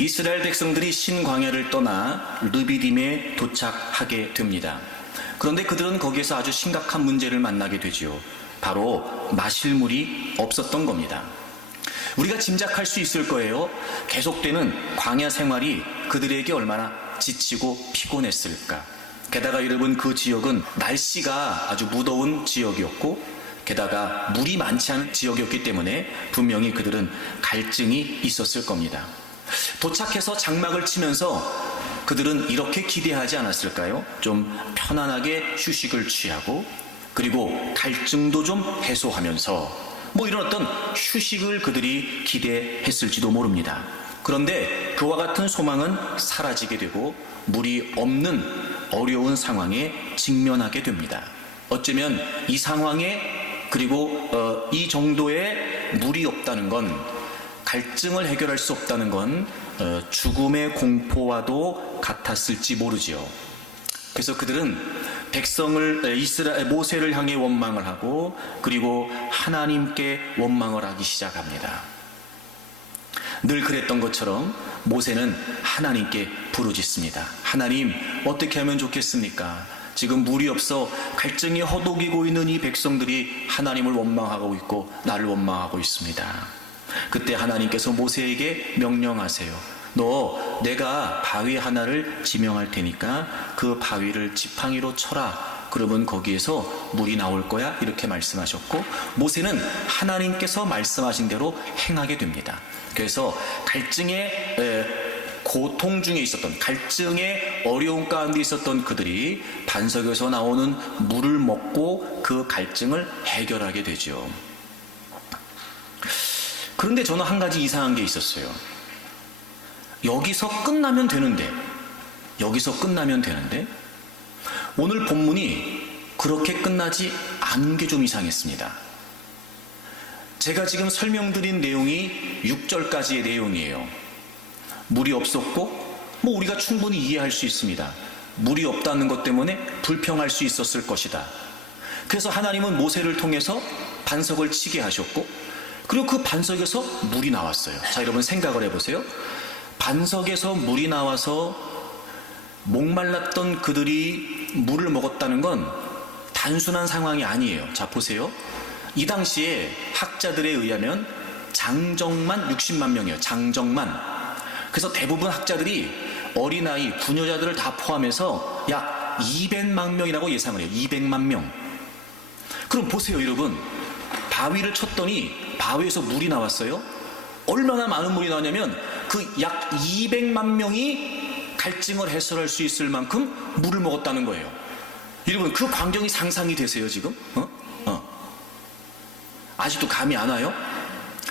이스라엘 백성들이 신광야를 떠나 르비딤에 도착하게 됩니다. 그런데 그들은 거기에서 아주 심각한 문제를 만나게 되지요. 바로 마실 물이 없었던 겁니다. 우리가 짐작할 수 있을 거예요. 계속되는 광야 생활이 그들에게 얼마나 지치고 피곤했을까. 게다가 여러분, 그 지역은 날씨가 아주 무더운 지역이었고 게다가 물이 많지 않은 지역이었기 때문에 분명히 그들은 갈증이 있었을 겁니다. 도착해서 장막을 치면서 그들은 이렇게 기대하지 않았을까요? 좀 편안하게 휴식을 취하고 그리고 갈증도 좀 해소하면서 이런 어떤 휴식을 그들이 기대했을지도 모릅니다. 그런데 그와 같은 소망은 사라지게 되고 물이 없는 어려운 상황에 직면하게 됩니다. 어쩌면 이 상황에 그리고 이 정도의 물이 없다는 건, 갈증을 해결할 수 없다는 건 죽음의 공포와도 같았을지 모르지요. 그래서 그들은 모세를 향해 원망을 하고 그리고 하나님께 원망을 하기 시작합니다. 늘 그랬던 것처럼 모세는 하나님께 부르짖습니다. 하나님, 어떻게 하면 좋겠습니까? 지금 물이 없어 갈증이 허덕이고 있는 이 백성들이 하나님을 원망하고 있고 나를 원망하고 있습니다. 그때 하나님께서 모세에게 명령하세요. 내가 바위 하나를 지명할 테니까 그 바위를 지팡이로 쳐라. 그러면 거기에서 물이 나올 거야. 이렇게 말씀하셨고 모세는 하나님께서 말씀하신 대로 행하게 됩니다. 그래서 갈증의 고통 중에 있었던, 갈증의 어려움 가운데 있었던 그들이 반석에서 나오는 물을 먹고 그 갈증을 해결하게 되죠. 그런데 저는 한 가지 이상한 게 있었어요. 여기서 끝나면 되는데 오늘 본문이 그렇게 끝나지 않은 게 좀 이상했습니다. 제가 지금 설명드린 내용이 6절까지의 내용이에요. 물이 없었고 우리가 충분히 이해할 수 있습니다. 물이 없다는 것 때문에 불평할 수 있었을 것이다. 그래서 하나님은 모세를 통해서 반석을 치게 하셨고 그리고 그 반석에서 물이 나왔어요. 자, 여러분 생각을 해보세요. 반석에서 물이 나와서 목말랐던 그들이 물을 먹었다는 건 단순한 상황이 아니에요. 자, 보세요. 이 당시에 학자들에 의하면 장정만 60만 명이에요. 장정만. 그래서 대부분 학자들이 어린아이, 부녀자들을 다 포함해서 약 200만 명이라고 예상을 해요. 200만 명. 그럼 보세요, 여러분. 바위를 쳤더니 바위에서 물이 나왔어요. 얼마나 많은 물이 나왔냐면 그 약 200만 명이 갈증을 해소할 수 있을 만큼 물을 먹었다는 거예요. 여러분, 그 광경이 상상이 되세요, 지금? 아직도 감이 안 와요?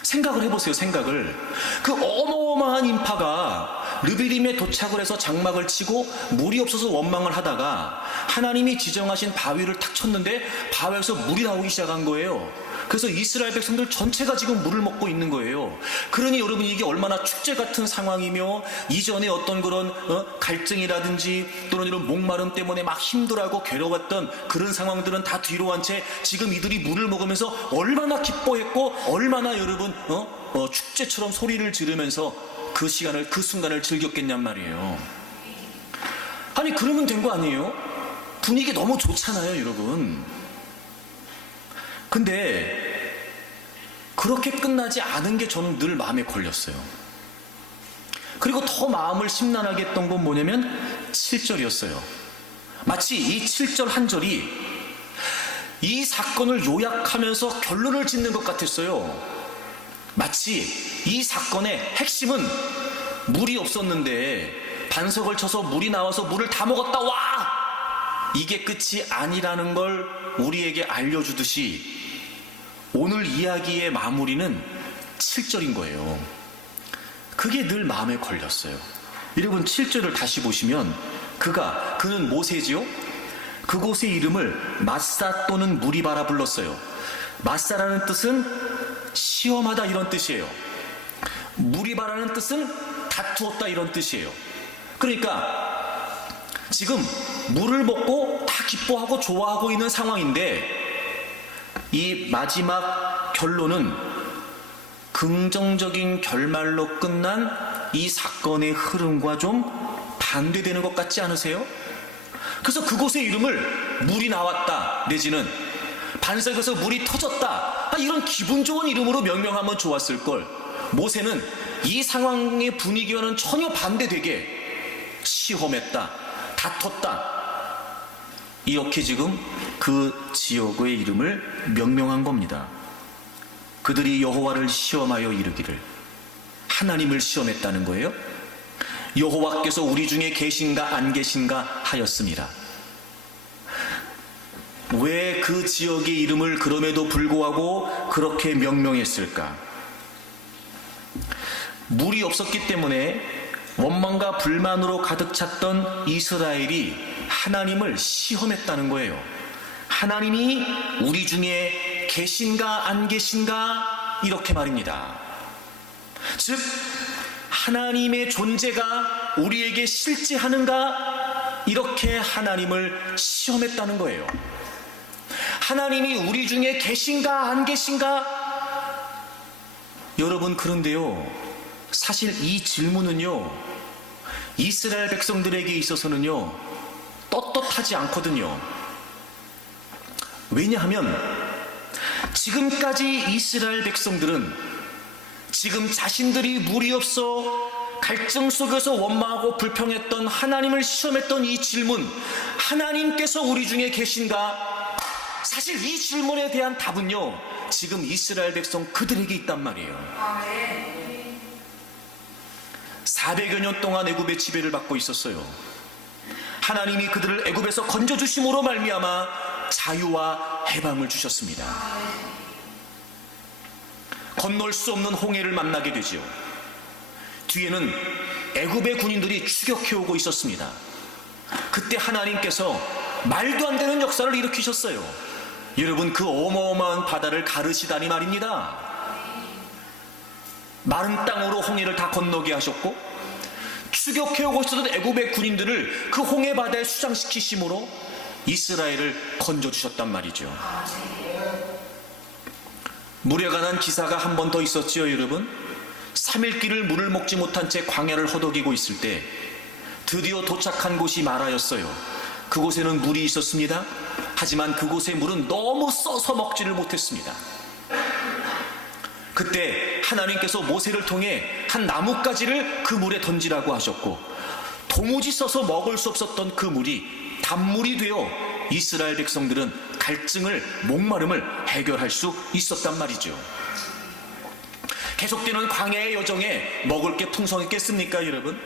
생각을 해보세요, 생각을. 그 어마어마한 인파가 르비딤에 도착을 해서 장막을 치고 물이 없어서 원망을 하다가 하나님이 지정하신 바위를 탁 쳤는데 바위에서 물이 나오기 시작한 거예요. 그래서 이스라엘 백성들 전체가 지금 물을 먹고 있는 거예요. 그러니 여러분, 이게 얼마나 축제 같은 상황이며 이전에 어떤 그런 갈증이라든지 또는 이런 목마름 때문에 막 힘들어하고 괴로웠던 그런 상황들은 다 뒤로 한 채 지금 이들이 물을 먹으면서 얼마나 기뻐했고 얼마나 여러분 축제처럼 소리를 지르면서 그 시간을, 그 순간을 즐겼겠냔 말이에요. 아니, 그러면 된 거 아니에요? 분위기 너무 좋잖아요, 여러분. 근데 그렇게 끝나지 않은 게 저는 늘 마음에 걸렸어요. 그리고 더 마음을 심란하게 했던 건 뭐냐면 7절이었어요. 마치 이 7절 한 절이 이 사건을 요약하면서 결론을 짓는 것 같았어요. 마치 이 사건의 핵심은 물이 없었는데 반석을 쳐서 물이 나와서 물을 다 먹었다, 와! 이게 끝이 아니라는 걸 우리에게 알려주듯이 오늘 이야기의 마무리는 7절인 거예요. 그게 늘 마음에 걸렸어요. 여러분, 7절을 다시 보시면 그는 모세지요? 그곳의 이름을 마사 또는 무리바라 불렀어요. 마사라는 뜻은 시험하다, 이런 뜻이에요. 무리바라는 뜻은 다투었다, 이런 뜻이에요. 그러니까 지금 물을 먹고 다 기뻐하고 좋아하고 있는 상황인데 이 마지막 결론은 긍정적인 결말로 끝난 이 사건의 흐름과 좀 반대되는 것 같지 않으세요? 그래서 그곳의 이름을 물이 나왔다 내지는 반석에서 물이 터졌다, 이런 기분 좋은 이름으로 명명하면 좋았을 걸, 모세는 이 상황의 분위기와는 전혀 반대되게 시험했다, 다퉜다, 이렇게 지금 그 지역의 이름을 명명한 겁니다. 그들이 여호와를 시험하여 이르기를, 하나님을 시험했다는 거예요. 여호와께서 우리 중에 계신가 안 계신가 하였습니다. 왜 그 지역의 이름을 그럼에도 불구하고 그렇게 명명했을까? 물이 없었기 때문에 원망과 불만으로 가득 찼던 이스라엘이 하나님을 시험했다는 거예요. 하나님이 우리 중에 계신가 안 계신가, 이렇게 말입니다. 즉 하나님의 존재가 우리에게 실제하는가, 이렇게 하나님을 시험했다는 거예요. 하나님이 우리 중에 계신가 안 계신가? 여러분, 그런데요, 사실 이 질문은요, 이스라엘 백성들에게 있어서는요 떳떳하지 않거든요. 왜냐하면 지금까지 이스라엘 백성들은 지금 자신들이 물이 없어 갈증 속에서 원망하고 불평했던 하나님을 시험했던 이 질문, 하나님께서 우리 중에 계신가? 사실 이 질문에 대한 답은요, 지금 이스라엘 백성 그들에게 있단 말이에요. 400여 년 동안 애굽의 지배를 받고 있었어요. 하나님이 그들을 애굽에서 건져주심으로 말미암아 자유와 해방을 주셨습니다. 건널 수 없는 홍해를 만나게 되지요. 뒤에는 애굽의 군인들이 추격해오고 있었습니다. 그때 하나님께서 말도 안 되는 역사를 일으키셨어요. 여러분, 그 어마어마한 바다를 가르시다니 말입니다. 마른 땅으로 홍해를 다 건너게 하셨고, 추격해오고 있었던 애굽의 군인들을 그 홍해 바다에 수장시키심으로 이스라엘을 건져주셨단 말이죠. 물에 관한 기사가 한 번 더 있었지요, 여러분. 3일길을 물을 먹지 못한 채 광야를 허덕이고 있을 때 드디어 도착한 곳이 마라였어요. 그곳에는 물이 있었습니다. 하지만 그곳의 물은 너무 써서 먹지를 못했습니다. 그때 하나님께서 모세를 통해 한 나뭇가지를 그 물에 던지라고 하셨고, 도무지 써서 먹을 수 없었던 그 물이 단물이 되어 이스라엘 백성들은 갈증을, 목마름을 해결할 수 있었단 말이죠. 계속되는 광야의 여정에 먹을 게 풍성했겠습니까, 여러분?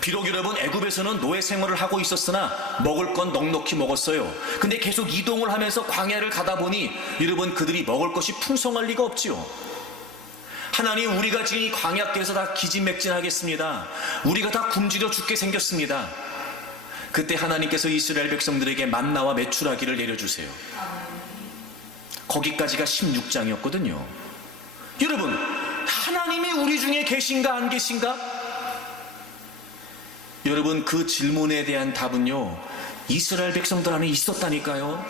비록 여러분 애굽에서는 노예 생활을 하고 있었으나 먹을 건 넉넉히 먹었어요. 근데 계속 이동을 하면서 광야를 가다 보니 여러분, 그들이 먹을 것이 풍성할 리가 없지요. 하나님, 우리가 지금 이 광야길에서 다 기진맥진하겠습니다. 우리가 다 굶주려 죽게 생겼습니다. 그때 하나님께서 이스라엘 백성들에게 만나와 메추라기를 내려주세요. 거기까지가 16장이었거든요. 여러분, 하나님이 우리 중에 계신가 안 계신가? 여러분, 그 질문에 대한 답은요, 이스라엘 백성들 안에 있었다니까요.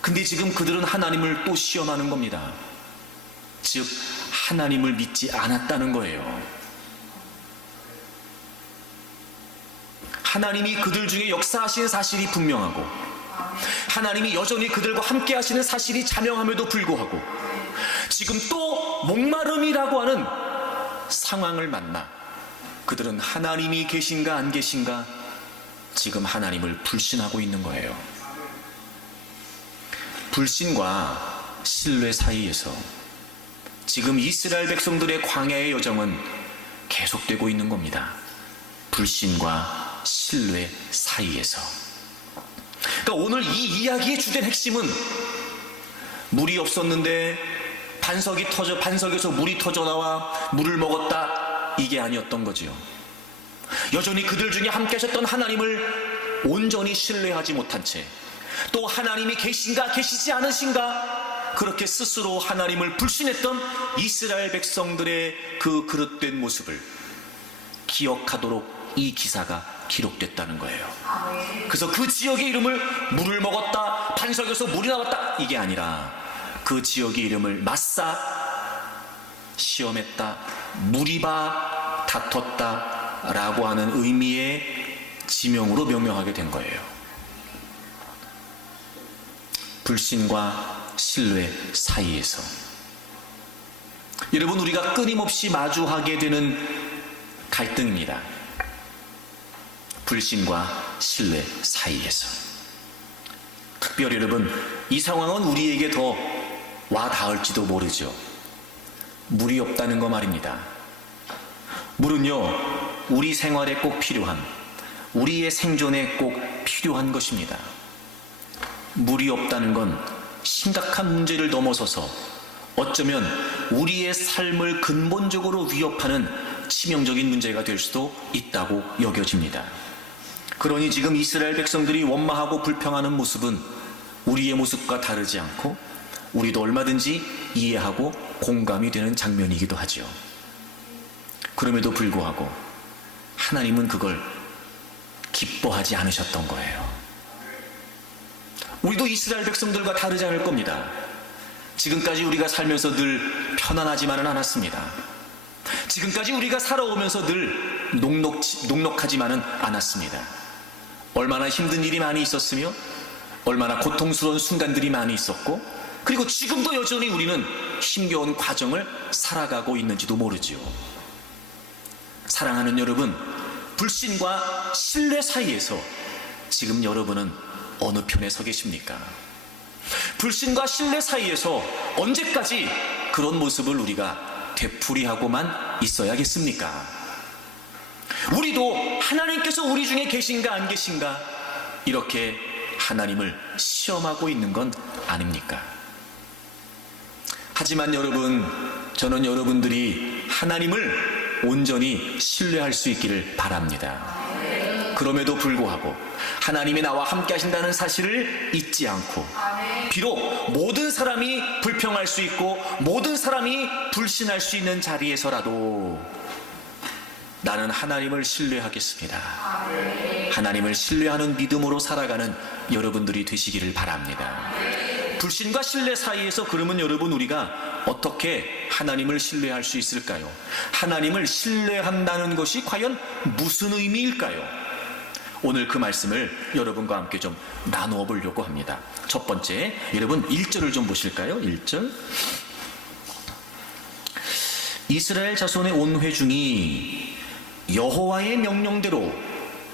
근데 지금 그들은 하나님을 또 시험하는 겁니다. 즉 하나님을 믿지 않았다는 거예요. 하나님이 그들 중에 역사하시는 사실이 분명하고, 하나님이 여전히 그들과 함께 하시는 사실이 자명함에도 불구하고, 지금 또 목마름이라고 하는 상황을 만나 그들은 하나님이 계신가 안 계신가, 지금 하나님을 불신하고 있는 거예요. 불신과 신뢰 사이에서 지금 이스라엘 백성들의 광야의 여정은 계속되고 있는 겁니다. 불신과 신뢰 사이에서. 그러니까 오늘 이 이야기의 주된 핵심은 물이 없었는데 반석에서 물이 터져 나와 물을 먹었다, 이게 아니었던 거지요. 여전히 그들 중에 함께 하셨던 하나님을 온전히 신뢰하지 못한 채, 또 하나님이 계신가 계시지 않으신가 그렇게 스스로 하나님을 불신했던 이스라엘 백성들의 그 그릇된 모습을 기억하도록 이 기사가 기록됐다는 거예요. 그래서 그 지역의 이름을 물을 먹었다, 반석에서 물이 나왔다, 이게 아니라 그 지역의 이름을 마사, 시험했다, 무리바 다퉜다 라고 하는 의미의 지명으로 명명하게 된 거예요. 불신과 신뢰 사이에서 여러분, 우리가 끊임없이 마주하게 되는 갈등입니다. 불신과 신뢰 사이에서. 특별히 여러분, 이 상황은 우리에게 더 와 닿을지도 모르죠. 물이 없다는 거 말입니다. 물은요, 우리 생활에 꼭 필요한, 우리의 생존에 꼭 필요한 것입니다. 물이 없다는 건 심각한 문제를 넘어서서 어쩌면 우리의 삶을 근본적으로 위협하는 치명적인 문제가 될 수도 있다고 여겨집니다. 그러니 지금 이스라엘 백성들이 원망하고 불평하는 모습은 우리의 모습과 다르지 않고 우리도 얼마든지 이해하고 공감이 되는 장면이기도 하죠. 그럼에도 불구하고 하나님은 그걸 기뻐하지 않으셨던 거예요. 우리도 이스라엘 백성들과 다르지 않을 겁니다. 지금까지 우리가 살면서 늘 편안하지만은 않았습니다. 지금까지 우리가 살아오면서 늘 녹록하지만은 않았습니다. 얼마나 힘든 일이 많이 있었으며 얼마나 고통스러운 순간들이 많이 있었고, 그리고 지금도 여전히 우리는 힘겨운 과정을 살아가고 있는지도 모르지요. 사랑하는 여러분, 불신과 신뢰 사이에서 지금 여러분은 어느 편에 서 계십니까? 불신과 신뢰 사이에서 언제까지 그런 모습을 우리가 되풀이하고만 있어야겠습니까? 우리도 하나님께서 우리 중에 계신가 안 계신가 이렇게 하나님을 시험하고 있는 건 아닙니까? 하지만 여러분, 저는 여러분들이 하나님을 온전히 신뢰할 수 있기를 바랍니다. 그럼에도 불구하고 하나님이 나와 함께 하신다는 사실을 잊지 않고, 비록 모든 사람이 불평할 수 있고 모든 사람이 불신할 수 있는 자리에서라도 나는 하나님을 신뢰하겠습니다. 하나님을 신뢰하는 믿음으로 살아가는 여러분들이 되시기를 바랍니다. 불신과 신뢰 사이에서 그러면 여러분, 우리가 어떻게 하나님을 신뢰할 수 있을까요? 하나님을 신뢰한다는 것이 과연 무슨 의미일까요? 오늘 그 말씀을 여러분과 함께 좀 나누어 보려고 합니다. 첫 번째, 여러분 1절을 좀 보실까요? 1절. 이스라엘 자손의 온 회중이 여호와의 명령대로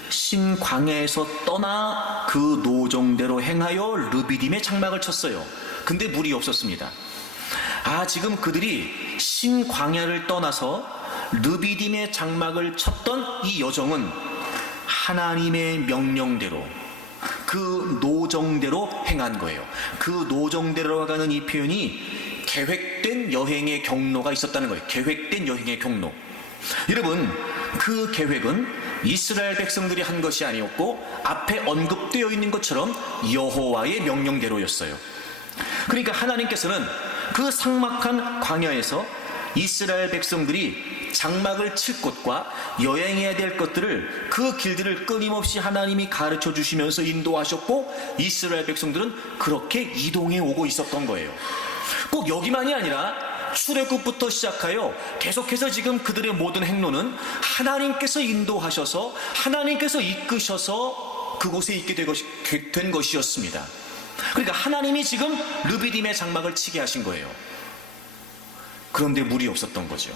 신 광야에서 떠나 그 노정대로 행하여 르비딤에 장막을 쳤어요. 근데 물이 없었습니다. 지금 그들이 신 광야를 떠나서 르비딤에 장막을 쳤던 이 여정은 하나님의 명령대로, 그 노정대로 행한 거예요. 그 노정대로 하는 이 표현이 계획된 여행의 경로가 있었다는 거예요. 계획된 여행의 경로. 여러분, 그 계획은 이스라엘 백성들이 한 것이 아니었고 앞에 언급되어 있는 것처럼 여호와의 명령대로였어요. 그러니까 하나님께서는 그 삭막한 광야에서 이스라엘 백성들이 장막을 칠 곳과 여행해야 될 것들을, 그 길들을 끊임없이 하나님이 가르쳐 주시면서 인도하셨고, 이스라엘 백성들은 그렇게 이동해 오고 있었던 거예요. 꼭 여기만이 아니라 출애굽부터 시작하여 계속해서 지금 그들의 모든 행로는 하나님께서 인도하셔서, 하나님께서 이끄셔서 그곳에 있게 된 것이었습니다. 그러니까 하나님이 지금 르비딤의 장막을 치게 하신 거예요. 그런데 물이 없었던 거죠.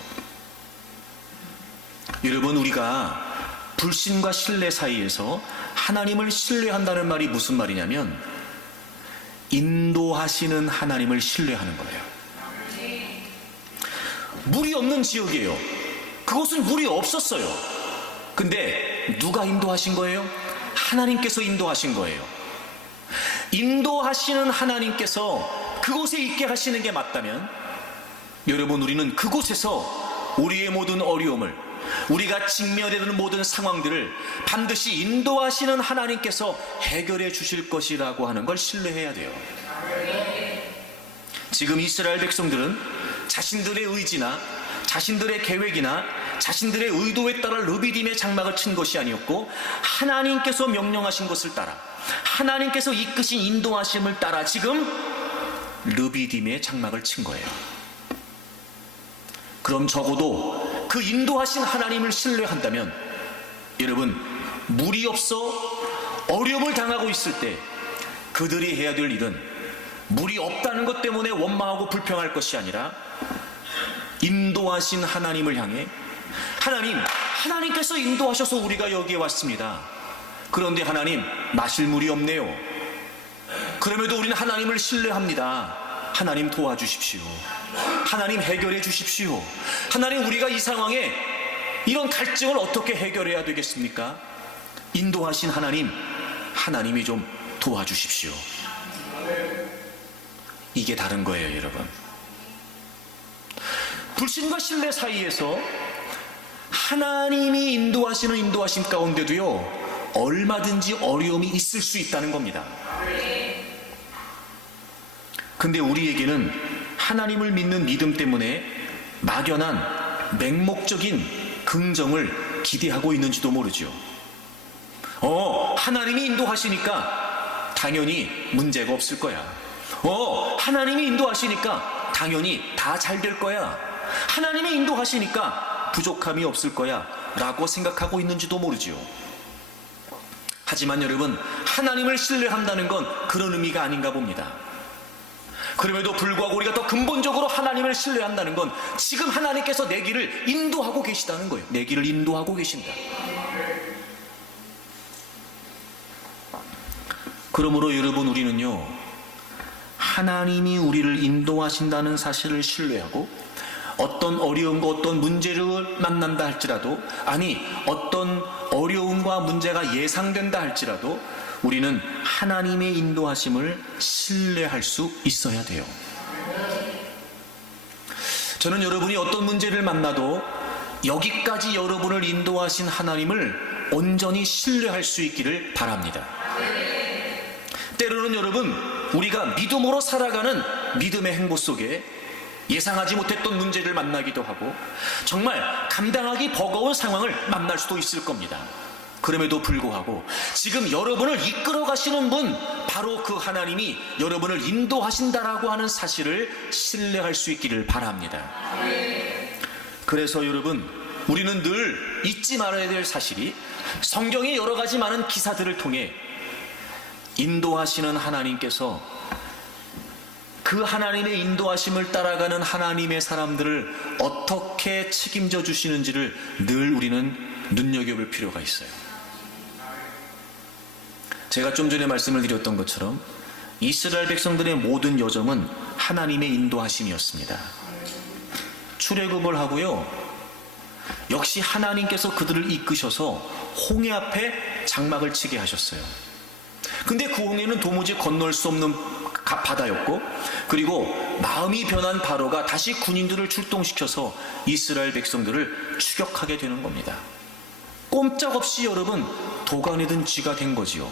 여러분, 우리가 불신과 신뢰 사이에서 하나님을 신뢰한다는 말이 무슨 말이냐면, 인도하시는 하나님을 신뢰하는 거예요. 물이 없는 지역이에요. 그곳은 물이 없었어요. 근데 누가 인도하신 거예요? 하나님께서 인도하신 거예요. 인도하시는 하나님께서 그곳에 있게 하시는 게 맞다면, 여러분, 우리는 그곳에서 우리의 모든 어려움을, 우리가 직면해야 되는 모든 상황들을 반드시 인도하시는 하나님께서 해결해 주실 것이라고 하는 걸 신뢰해야 돼요. 지금 이스라엘 백성들은 자신들의 의지나 자신들의 계획이나 자신들의 의도에 따라 르비딤의 장막을 친 것이 아니었고, 하나님께서 명령하신 것을 따라, 하나님께서 이끄신 인도하심을 따라 지금 르비딤의 장막을 친 거예요. 그럼 적어도 그 인도하신 하나님을 신뢰한다면 여러분, 물이 없어 어려움을 당하고 있을 때 그들이 해야 될 일은 물이 없다는 것 때문에 원망하고 불평할 것이 아니라 인도하신 하나님을 향해 하나님께서 인도하셔서 우리가 여기에 왔습니다. 그런데 하나님, 마실 물이 없네요. 그럼에도 우리는 하나님을 신뢰합니다. 하나님 도와주십시오. 하나님 해결해 주십시오. 하나님, 우리가 이 상황에 이런 갈증을 어떻게 해결해야 되겠습니까? 인도하신 하나님이 좀 도와주십시오. 이게 다른 거예요, 여러분. 불신과 신뢰 사이에서 하나님이 인도하시는 인도하심 가운데도요, 얼마든지 어려움이 있을 수 있다는 겁니다. 근데 우리에게는 하나님을 믿는 믿음 때문에 막연한 맹목적인 긍정을 기대하고 있는지도 모르죠. 하나님이 인도하시니까 당연히 문제가 없을 거야. 하나님이 인도하시니까 당연히 다 잘 될 거야. 하나님이 인도하시니까 부족함이 없을 거야 라고 생각하고 있는지도 모르죠. 하지만 여러분, 하나님을 신뢰한다는 건 그런 의미가 아닌가 봅니다. 그럼에도 불구하고 우리가 더 근본적으로 하나님을 신뢰한다는 건 지금 하나님께서 내 길을 인도하고 계시다는 거예요. 내 길을 인도하고 계신다. 그러므로 여러분, 우리는요, 하나님이 우리를 인도하신다는 사실을 신뢰하고 어떤 어려움과 어떤 문제를 만난다 할지라도, 아니 어떤 어려움과 문제가 예상된다 할지라도 우리는 하나님의 인도하심을 신뢰할 수 있어야 돼요. 저는 여러분이 어떤 문제를 만나도 여기까지 여러분을 인도하신 하나님을 온전히 신뢰할 수 있기를 바랍니다. 때로는 여러분, 우리가 믿음으로 살아가는 믿음의 행보 속에 예상하지 못했던 문제를 만나기도 하고 정말 감당하기 버거운 상황을 만날 수도 있을 겁니다. 그럼에도 불구하고 지금 여러분을 이끌어 가시는 분, 바로 그 하나님이 여러분을 인도하신다라고 하는 사실을 신뢰할 수 있기를 바랍니다. 그래서 여러분, 우리는 늘 잊지 말아야 될 사실이 성경의 여러 가지 많은 기사들을 통해 인도하시는 하나님께서 그 하나님의 인도하심을 따라가는 하나님의 사람들을 어떻게 책임져 주시는지를 늘 우리는 눈여겨볼 필요가 있어요. 제가 좀 전에 말씀을 드렸던 것처럼 이스라엘 백성들의 모든 여정은 하나님의 인도하심이었습니다. 출애굽을 하고요, 역시 하나님께서 그들을 이끄셔서 홍해 앞에 장막을 치게 하셨어요. 근데 그 홍해는 도무지 건널 수 없는 바다였고, 그리고 마음이 변한 바로가 다시 군인들을 출동시켜서 이스라엘 백성들을 추격하게 되는 겁니다. 꼼짝없이 여러분, 도간에 든 쥐가 된 거지요.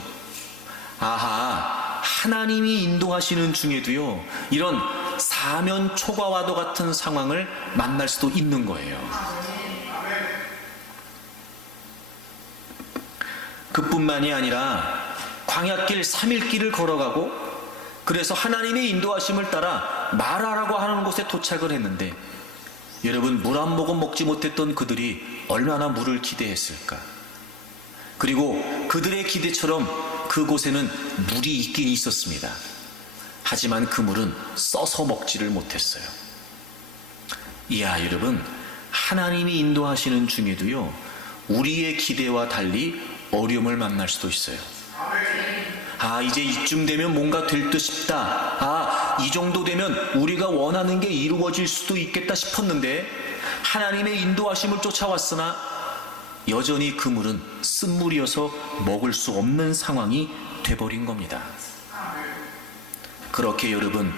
아하, 하나님이 인도하시는 중에도요, 이런 사면 초과와도 같은 상황을 만날 수도 있는 거예요. 그뿐만이 아니라 광야길 3일길을 걸어가고, 그래서 하나님의 인도하심을 따라 마라라고 하는 곳에 도착을 했는데, 여러분, 물 한 모금 먹지 못했던 그들이 얼마나 물을 기대했을까. 그리고 그들의 기대처럼 그곳에는 물이 있긴 있었습니다. 하지만 그 물은 써서 먹지를 못했어요. 이야, 여러분, 하나님이 인도하시는 중에도요, 우리의 기대와 달리 어려움을 만날 수도 있어요. 이제 이쯤 되면 뭔가 될 듯 싶다. 이 정도 되면 우리가 원하는 게 이루어질 수도 있겠다 싶었는데 하나님의 인도하심을 쫓아왔으나 여전히 그 물은 쓴물이어서 먹을 수 없는 상황이 돼버린 겁니다. 그렇게 여러분,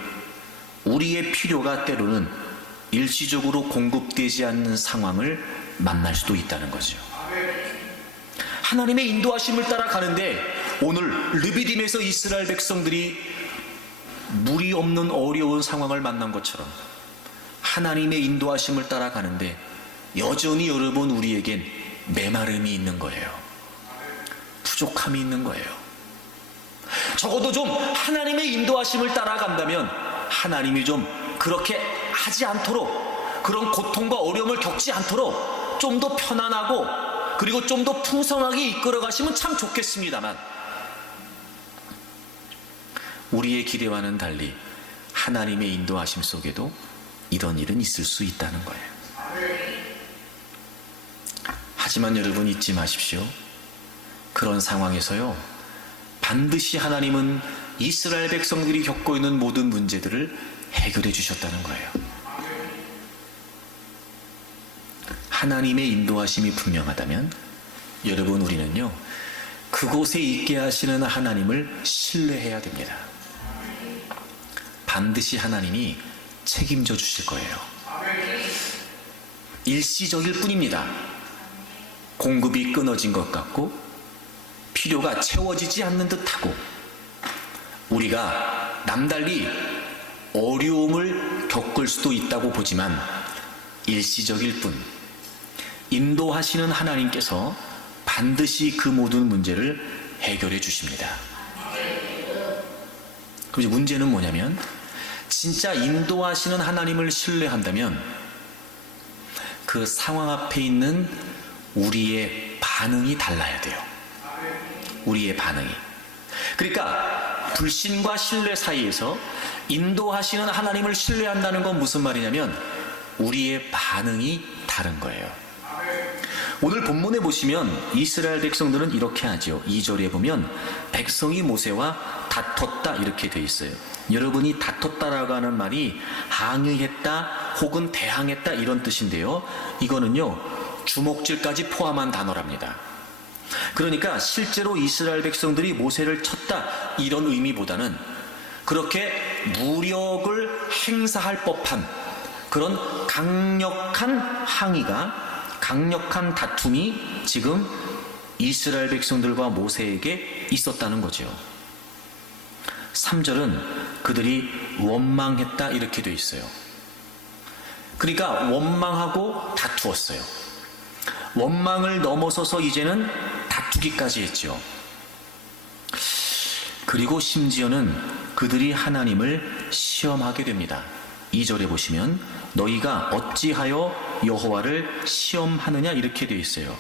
우리의 필요가 때로는 일시적으로 공급되지 않는 상황을 만날 수도 있다는 거죠. 하나님의 인도하심을 따라가는데 오늘 르비딤에서 이스라엘 백성들이 물이 없는 어려운 상황을 만난 것처럼 하나님의 인도하심을 따라가는데 여전히 여러분, 우리에겐 메마름이 있는 거예요. 부족함이 있는 거예요. 적어도 좀 하나님의 인도하심을 따라간다면 하나님이 좀 그렇게 하지 않도록 그런 고통과 어려움을 겪지 않도록 좀 더 편안하고 그리고 좀 더 풍성하게 이끌어 가시면 참 좋겠습니다만, 우리의 기대와는 달리 하나님의 인도하심 속에도 이런 일은 있을 수 있다는 거예요. 하지만 여러분 잊지 마십시오. 그런 상황에서요, 반드시 하나님은 이스라엘 백성들이 겪고 있는 모든 문제들을 해결해 주셨다는 거예요. 하나님의 인도하심이 분명하다면 여러분, 우리는요, 그곳에 있게 하시는 하나님을 신뢰해야 됩니다. 반드시 하나님이 책임져 주실 거예요. 일시적일 뿐입니다. 공급이 끊어진 것 같고 필요가 채워지지 않는 듯하고 우리가 남달리 어려움을 겪을 수도 있다고 보지만 일시적일 뿐, 인도하시는 하나님께서 반드시 그 모든 문제를 해결해 주십니다. 그럼 이제 문제는 뭐냐면, 진짜 인도하시는 하나님을 신뢰한다면 그 상황 앞에 있는 우리의 반응이 달라야 돼요. 우리의 반응이. 그러니까 불신과 신뢰 사이에서 인도하시는 하나님을 신뢰한다는 건 무슨 말이냐면 우리의 반응이 다른 거예요. 오늘 본문에 보시면 이스라엘 백성들은 이렇게 하죠. 2절에 보면 백성이 모세와 다퉜다 이렇게 돼 있어요. 여러분이 다퉜다라고 하는 말이 항의했다 혹은 대항했다 이런 뜻인데요, 이거는요 주목질까지 포함한 단어랍니다. 그러니까 실제로 이스라엘 백성들이 모세를 쳤다 이런 의미보다는 그렇게 무력을 행사할 법한 그런 강력한 항의가, 강력한 다툼이 지금 이스라엘 백성들과 모세에게 있었다는 거죠. 3절은 그들이 원망했다 이렇게 돼 있어요. 그러니까 원망하고 다투었어요. 원망을 넘어서서 이제는 다투기까지 했죠. 그리고 심지어는 그들이 하나님을 시험하게 됩니다. 2절에 보시면 너희가 어찌하여 여호와를 시험하느냐 이렇게 되어 있어요.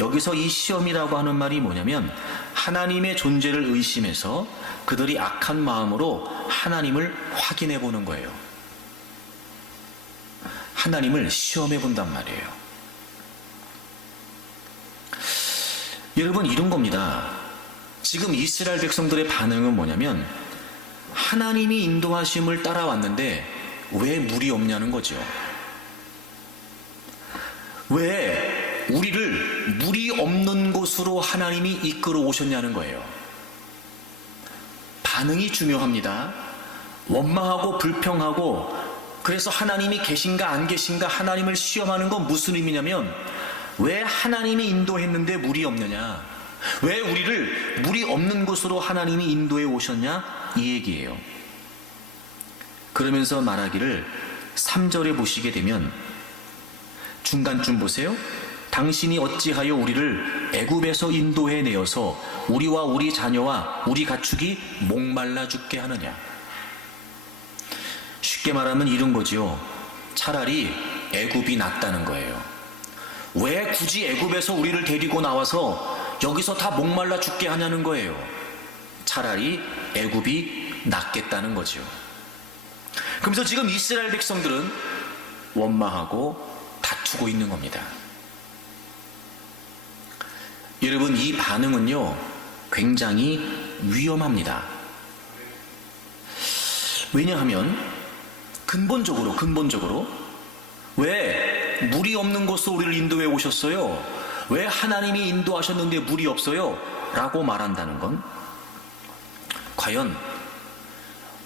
여기서 이 시험이라고 하는 말이 뭐냐면 하나님의 존재를 의심해서 그들이 악한 마음으로 하나님을 확인해 보는 거예요. 하나님을 시험해 본단 말이에요. 여러분, 이런 겁니다. 지금 이스라엘 백성들의 반응은 뭐냐면 하나님이 인도하심을 따라왔는데 왜 물이 없냐는 거죠. 왜 우리를 물이 없는 곳으로 하나님이 이끌어 오셨냐는 거예요. 반응이 중요합니다. 원망하고 불평하고 그래서 하나님이 계신가 안 계신가 하나님을 시험하는 건 무슨 의미냐면 왜 하나님이 인도했는데 물이 없느냐, 왜 우리를 물이 없는 곳으로 하나님이 인도해 오셨냐 이 얘기예요. 그러면서 말하기를 3절에 보시게 되면 중간쯤 보세요. 당신이 어찌하여 우리를 애굽에서 인도해 내어서 우리와 우리 자녀와 우리 가축이 목말라 죽게 하느냐. 쉽게 말하면 이런 거지요. 차라리 애굽이 낫다는 거예요. 왜 굳이 애굽에서 우리를 데리고 나와서 여기서 다 목말라 죽게 하냐는 거예요. 차라리 애굽이 낫겠다는 거죠. 그러면서 지금 이스라엘 백성들은 원망하고 다투고 있는 겁니다. 여러분, 이 반응은요 굉장히 위험합니다. 왜냐하면 근본적으로 왜 물이 없는 곳으로 우리를 인도해 오셨어요? 왜 하나님이 인도하셨는데 물이 없어요? 라고 말한다는 건 과연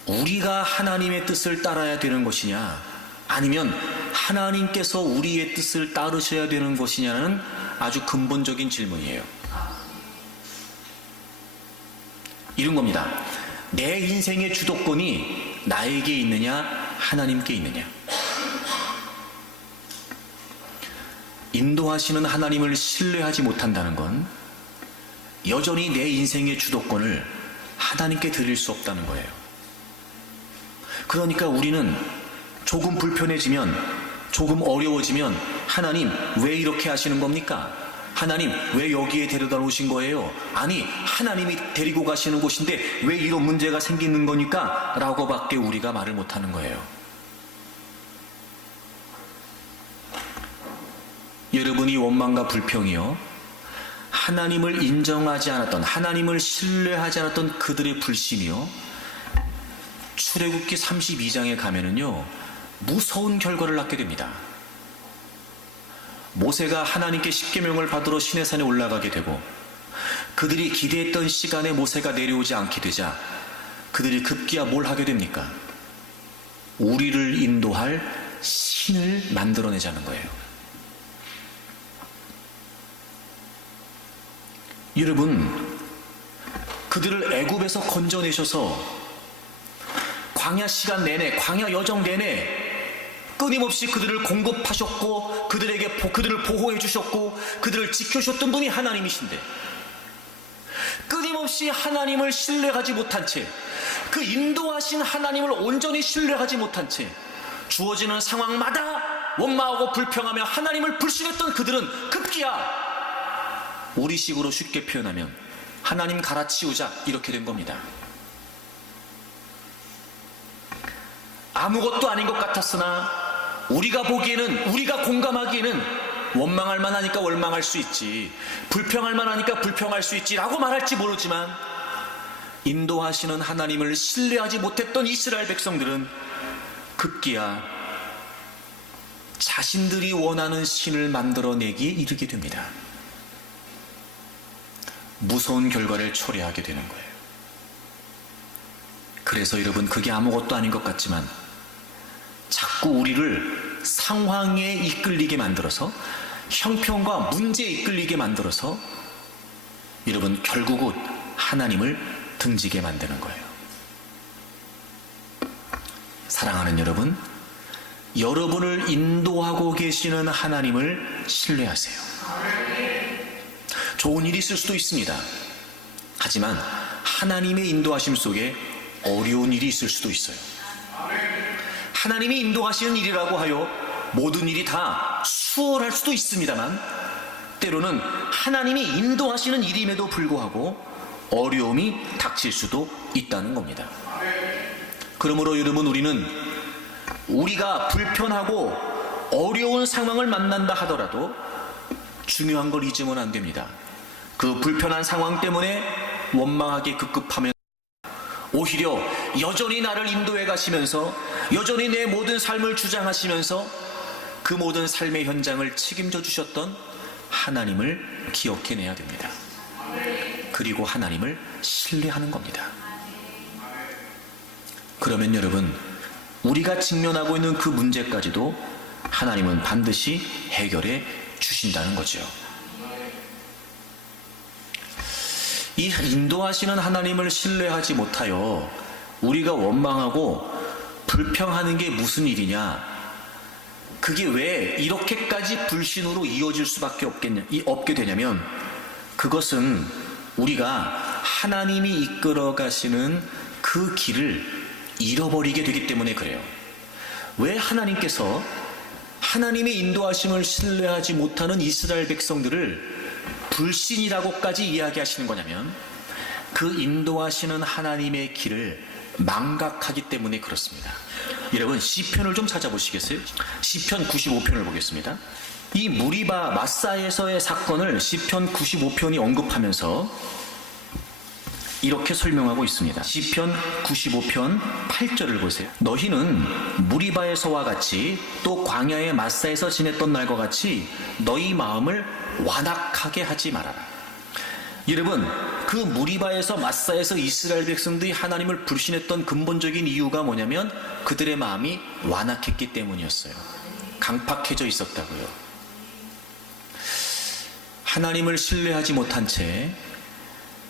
우리가 하나님의 뜻을 따라야 되는 것이냐, 아니면 하나님께서 우리의 뜻을 따르셔야 되는 것이냐는 아주 근본적인 질문이에요. 이런 겁니다. 내 인생의 주도권이 나에게 있느냐 하나님께 있느냐. 인도하시는 하나님을 신뢰하지 못한다는 건 여전히 내 인생의 주도권을 하나님께 드릴 수 없다는 거예요. 그러니까 우리는 조금 불편해지면 조금 어려워지면 하나님 왜 이렇게 하시는 겁니까? 하나님 왜 여기에 데려다 놓으신 거예요? 아니 하나님이 데리고 가시는 곳인데 왜 이런 문제가 생기는 거니까? 라고밖에 우리가 말을 못하는 거예요. 여러분이 원망과 불평이요, 하나님을 인정하지 않았던, 하나님을 신뢰하지 않았던 그들의 불신이요, 출애굽기 32장에 가면은요 무서운 결과를 낳게 됩니다. 모세가 하나님께 십계명을 받으러 시내산에 올라가게 되고 그들이 기대했던 시간에 모세가 내려오지 않게 되자 그들이 급기야 뭘 하게 됩니까? 우리를 인도할 신을 만들어내자는 거예요. 여러분, 그들을 애굽에서 건져내셔서 광야 시간 내내, 광야 여정 내내 끊임없이 그들을 공급하셨고 그들을 보호해 주셨고 그들을 지켜주셨던 분이 하나님이신데, 끊임없이 하나님을 신뢰하지 못한 채, 그 인도하신 하나님을 온전히 신뢰하지 못한 채 주어지는 상황마다 원망하고 불평하며 하나님을 불신했던 그들은 급기야 우리식으로 쉽게 표현하면 하나님 갈아치우자 이렇게 된 겁니다. 아무것도 아닌 것 같았으나 우리가 보기에는, 우리가 공감하기에는 원망할 만하니까 원망할 수 있지, 불평할 만하니까 불평할 수 있지 라고 말할지 모르지만, 인도하시는 하나님을 신뢰하지 못했던 이스라엘 백성들은 급기야 자신들이 원하는 신을 만들어내기에 이르게 됩니다. 무서운 결과를 초래하게 되는 거예요. 그래서 여러분, 그게 아무것도 아닌 것 같지만 자꾸 우리를 상황에 이끌리게 만들어서, 형편과 문제에 이끌리게 만들어서 여러분 결국은 하나님을 등지게 만드는 거예요. 사랑하는 여러분, 여러분을 인도하고 계시는 하나님을 신뢰하세요. 좋은 일이 있을 수도 있습니다. 하지만 하나님의 인도하심 속에 어려운 일이 있을 수도 있어요. 하나님이 인도하시는 일이라고 하여 모든 일이 다 수월할 수도 있습니다만, 때로는 하나님이 인도하시는 일임에도 불구하고 어려움이 닥칠 수도 있다는 겁니다. 그러므로 여러분, 우리는 우리가 불편하고 어려운 상황을 만난다 하더라도 중요한 걸 잊으면 안 됩니다. 그 불편한 상황 때문에 원망하기 급급하면 오히려 여전히 나를 인도해 가시면서, 여전히 내 모든 삶을 주장하시면서 그 모든 삶의 현장을 책임져 주셨던 하나님을 기억해내야 됩니다. 그리고 하나님을 신뢰하는 겁니다. 그러면 여러분, 우리가 직면하고 있는 그 문제까지도 하나님은 반드시 해결해 주신다는 거죠. 이 인도하시는 하나님을 신뢰하지 못하여 우리가 원망하고 불평하는 게 무슨 일이냐, 그게 왜 이렇게까지 불신으로 이어질 수밖에 없게 되냐면, 그것은 우리가 하나님이 이끌어 가시는 그 길을 잃어버리게 되기 때문에 그래요. 왜 하나님께서 하나님의 인도하심을 신뢰하지 못하는 이스라엘 백성들을 불신이라고까지 이야기하시는 거냐면, 그 인도하시는 하나님의 길을 망각하기 때문에 그렇습니다. 여러분, 시편을 좀 찾아보시겠어요? 시편 95편을 보겠습니다. 이 무리바 마사에서의 사건을 시편 95편이 언급하면서 이렇게 설명하고 있습니다. 시편 95편 8절을 보세요. 너희는 무리바에서와 같이 또 광야의 마사에서 지냈던 날과 같이 너희 마음을 완악하게 하지 말아라. 여러분, 그 무리바에서 마사에서 이스라엘 백성들이 하나님을 불신했던 근본적인 이유가 뭐냐면 그들의 마음이 완악했기 때문이었어요. 강팍해져 있었다고요. 하나님을 신뢰하지 못한 채,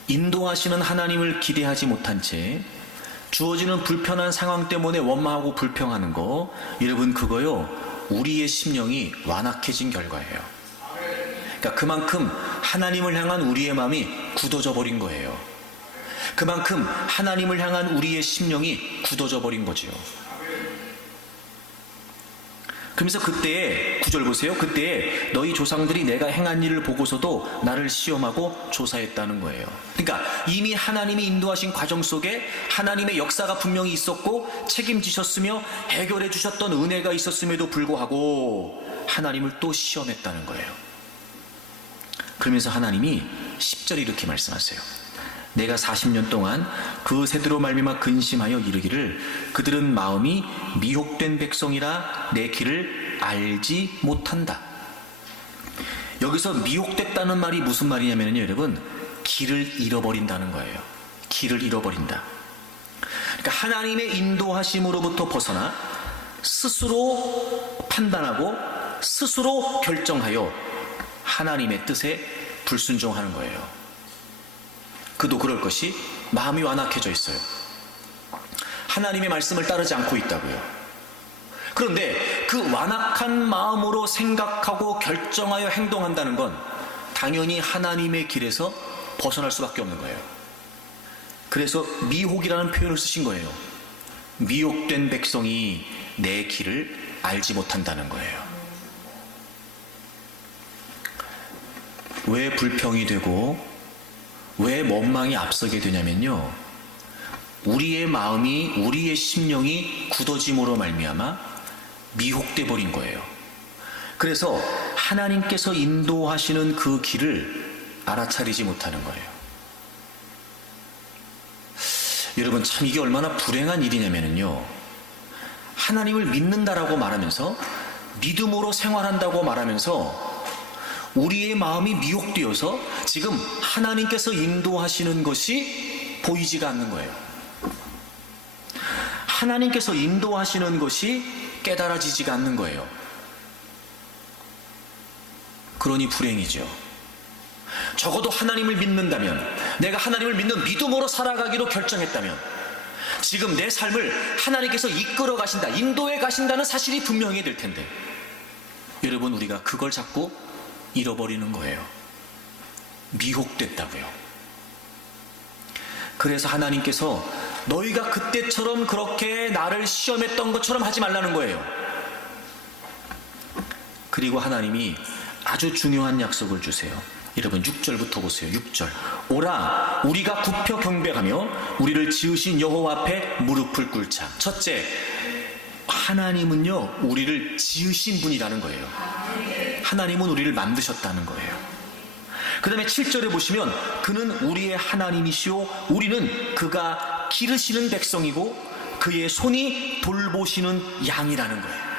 인도하시는 하나님을 기대하지 못한 채 주어지는 불편한 상황 때문에 원망하고 불평하는 거, 여러분 그거요, 우리의 심령이 완악해진 결과예요. 그러니까 그만큼 하나님을 향한 우리의 마음이 굳어져 버린 거예요. 그만큼 하나님을 향한 우리의 심령이 굳어져 버린 거지요. 그러면서 그때에 9절 보세요. 그때에 너희 조상들이 내가 행한 일을 보고서도 나를 시험하고 조사했다는 거예요. 그러니까 이미 하나님이 인도하신 과정 속에 하나님의 역사가 분명히 있었고 책임지셨으며 해결해 주셨던 은혜가 있었음에도 불구하고 하나님을 또 시험했다는 거예요. 그러면서 하나님이 10절에 이렇게 말씀하세요. 내가 40년 동안 그 세대로 말미암아 근심하여 이르기를 그들은 마음이 미혹된 백성이라 내 길을 알지 못한다. 여기서 미혹됐다는 말이 무슨 말이냐면요, 여러분, 길을 잃어버린다는 거예요. 길을 잃어버린다. 그러니까 하나님의 인도하심으로부터 벗어나 스스로 판단하고 스스로 결정하여 하나님의 뜻에 불순종하는 거예요. 그도 그럴 것이 마음이 완악해져 있어요. 하나님의 말씀을 따르지 않고 있다고요. 그런데 그 완악한 마음으로 생각하고 결정하여 행동한다는 건 당연히 하나님의 길에서 벗어날 수밖에 없는 거예요. 그래서 미혹이라는 표현을 쓰신 거예요. 미혹된 백성이 내 길을 알지 못한다는 거예요. 왜 불평이 되고 왜 원망이 앞서게 되냐면요, 우리의 마음이, 우리의 심령이 굳어짐으로 말미암아 미혹돼 버린 거예요. 그래서 하나님께서 인도하시는 그 길을 알아차리지 못하는 거예요. 여러분, 참 이게 얼마나 불행한 일이냐면요, 하나님을 믿는다라고 말하면서 믿음으로 생활한다고 말하면서 우리의 마음이 미혹되어서 지금 하나님께서 인도하시는 것이 보이지가 않는 거예요. 하나님께서 인도하시는 것이 깨달아지지가 않는 거예요. 그러니 불행이죠. 적어도 하나님을 믿는다면, 내가 하나님을 믿는 믿음으로 살아가기로 결정했다면 지금 내 삶을 하나님께서 이끌어 가신다, 인도해 가신다는 사실이 분명히 될 텐데, 여러분, 우리가 그걸 자꾸 잃어버리는 거예요. 미혹됐다고요. 그래서 하나님께서 너희가 그때처럼 그렇게 나를 시험했던 것처럼 하지 말라는 거예요. 그리고 하나님이 아주 중요한 약속을 주세요. 여러분, 6절부터 보세요. 6절. 오라, 우리가 굽혀 경배하며 우리를 지으신 여호와 앞에 무릎을 꿇자. 첫째, 하나님은요, 우리를 지으신 분이라는 거예요. 하나님은 우리를 만드셨다는 거예요. 그 다음에 7절에 보시면 그는 우리의 하나님이시오, 우리는 그가 기르시는 백성이고 그의 손이 돌보시는 양이라는 거예요.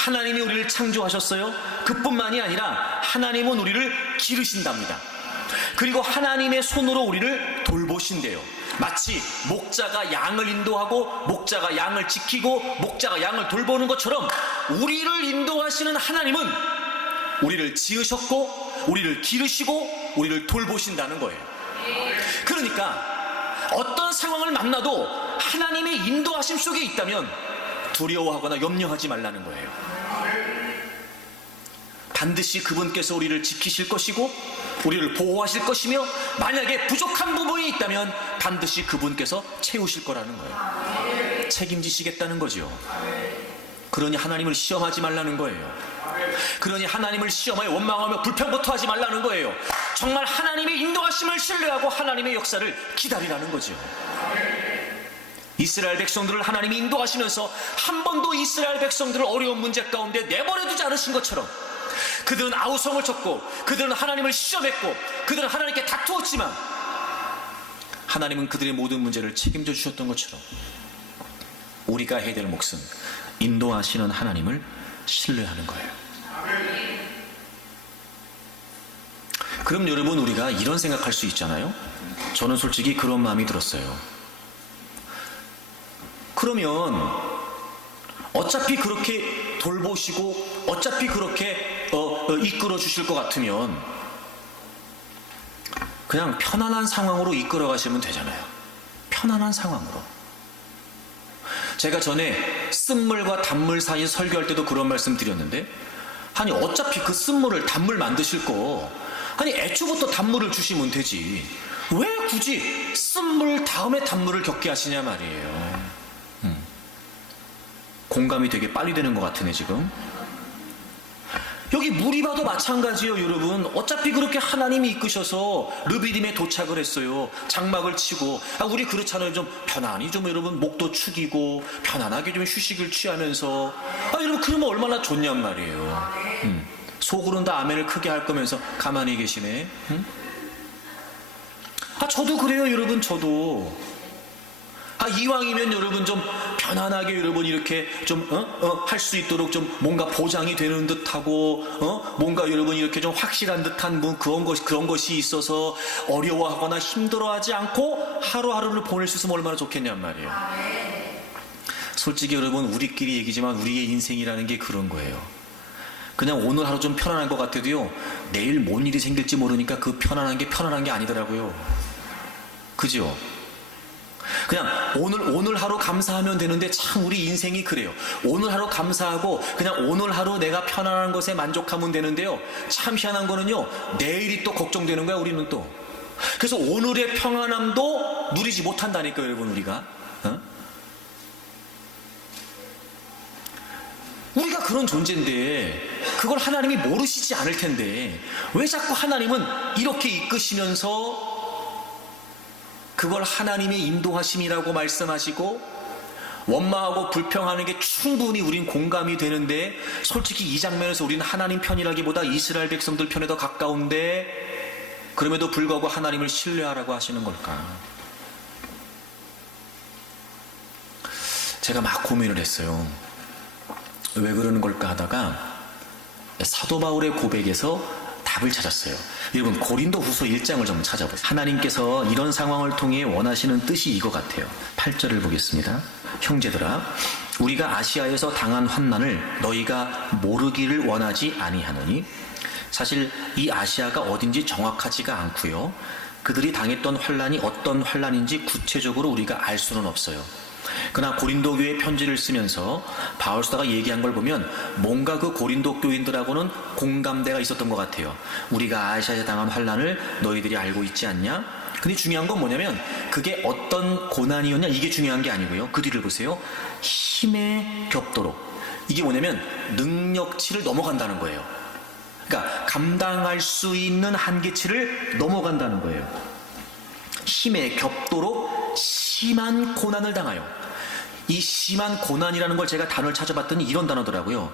하나님이 우리를 창조하셨어요. 그뿐만이 아니라 하나님은 우리를 기르신답니다. 그리고 하나님의 손으로 우리를 돌보신대요. 마치 목자가 양을 인도하고 목자가 양을 지키고 목자가 양을 돌보는 것처럼 우리를 인도하시는 하나님은 우리를 지으셨고 우리를 기르시고 우리를 돌보신다는 거예요. 그러니까 어떤 상황을 만나도 하나님의 인도하심 속에 있다면 두려워하거나 염려하지 말라는 거예요. 반드시 그분께서 우리를 지키실 것이고 우리를 보호하실 것이며 만약에 부족한 부분이 있다면 반드시 그분께서 채우실 거라는 거예요. 책임지시겠다는 거죠. 그러니 하나님을 시험하지 말라는 거예요. 그러니 하나님을 시험하여 원망하며 불평부터 하지 말라는 거예요. 정말 하나님의 인도하심을 신뢰하고 하나님의 역사를 기다리라는 거죠. 이스라엘 백성들을 하나님이 인도하시면서 한 번도 이스라엘 백성들을 어려운 문제 가운데 내버려두지 않으신 것처럼 그들은 아우성을 쳤고 그들은 하나님을 시험했고 그들은 하나님께 다투었지만 하나님은 그들의 모든 문제를 책임져 주셨던 것처럼 우리가 해야 될 몫은 인도하시는 하나님을 신뢰하는 거예요. 그럼 여러분, 우리가 이런 생각할 수 있잖아요. 저는 솔직히 그런 마음이 들었어요. 그러면 어차피 그렇게 돌보시고 어차피 그렇게 이끌어 주실 것 같으면 그냥 편안한 상황으로 이끌어 가시면 되잖아요. 편안한 상황으로. 제가 전에 쓴물과 단물 사이 설교할 때도 그런 말씀 드렸는데, 아니 어차피 그 쓴물을 단물 만드실 거 아니 애초부터 단물을 주시면 되지 왜 굳이 쓴물 다음에 단물을 겪게 하시냐 말이에요. 공감이 되게 빨리 되는 것 같으네 지금. 여기 무리바도 마찬가지예요, 여러분. 어차피 그렇게 하나님이 이끄셔서 르비딤에 도착을 했어요. 장막을 치고. 우리 그렇잖아요. 좀 편안히 좀 여러분 목도 축이고 편안하게 좀 휴식을 취하면서. 여러분 그러면 얼마나 좋냔 말이에요. 속으로는 다 아멘을 크게 할 거면서 가만히 계시네. 저도 그래요, 여러분. 저도. 이왕이면 여러분 좀 편안하게 여러분 이렇게 좀 할 수 있도록 좀 뭔가 보장이 되는 듯하고 뭔가 여러분 이렇게 좀 확실한 듯한 그런 것이 있어서 어려워하거나 힘들어하지 않고 하루하루를 보낼 수 있으면 얼마나 좋겠냔 말이에요. 솔직히 여러분 우리끼리 얘기지만 우리의 인생이라는 게 그런 거예요. 그냥 오늘 하루 좀 편안한 것 같아도요, 내일 뭔 일이 생길지 모르니까 그 편안한 게 아니더라고요. 그죠? 그냥 오늘 하루 감사하면 되는데 참 우리 인생이 그래요. 오늘 하루 감사하고 그냥 오늘 하루 내가 편안한 것에 만족하면 되는데요, 참 희한한 거는요, 내일이 또 걱정되는 거야, 우리는 또. 그래서 오늘의 평안함도 누리지 못한다니까요, 여러분. 우리가 우리가 그런 존재인데 그걸 하나님이 모르시지 않을 텐데 왜 자꾸 하나님은 이렇게 이끄시면서 그걸 하나님의 인도하심이라고 말씀하시고 원망하고 불평하는 게 충분히 우린 공감이 되는데, 솔직히 이 장면에서 우리는 하나님 편이라기보다 이스라엘 백성들 편에 더 가까운데 그럼에도 불구하고 하나님을 신뢰하라고 하시는 걸까? 제가 막 고민을 했어요. 왜 그러는 걸까 하다가 사도 바울의 고백에서 답을 찾았어요. 여러분 고린도 후서 1장을 좀 찾아보세요. 하나님께서 이런 상황을 통해 원하시는 뜻이 이거 같아요. 8절을 보겠습니다. 형제들아, 우리가 아시아에서 당한 환난을 너희가 모르기를 원하지 아니하노니, 사실 이 아시아가 어딘지 정확하지가 않고요, 그들이 당했던 환난이 어떤 환난인지 구체적으로 우리가 알 수는 없어요. 그러나 고린도 교회 편지를 쓰면서 바울사가 얘기한 걸 보면 뭔가 그 고린도 교인들하고는 공감대가 있었던 것 같아요. 우리가 아시아에 당한 환난을 너희들이 알고 있지 않냐? 근데 중요한 건 뭐냐면 그게 어떤 고난이었냐, 이게 중요한 게 아니고요, 그 뒤를 보세요. 힘에 겹도록. 이게 뭐냐면 능력치를 넘어간다는 거예요. 그러니까 감당할 수 있는 한계치를 넘어간다는 거예요. 힘에 겹도록 심한 고난을 당하여. 이 심한 고난이라는 걸 제가 단어를 찾아봤더니 이런 단어더라고요.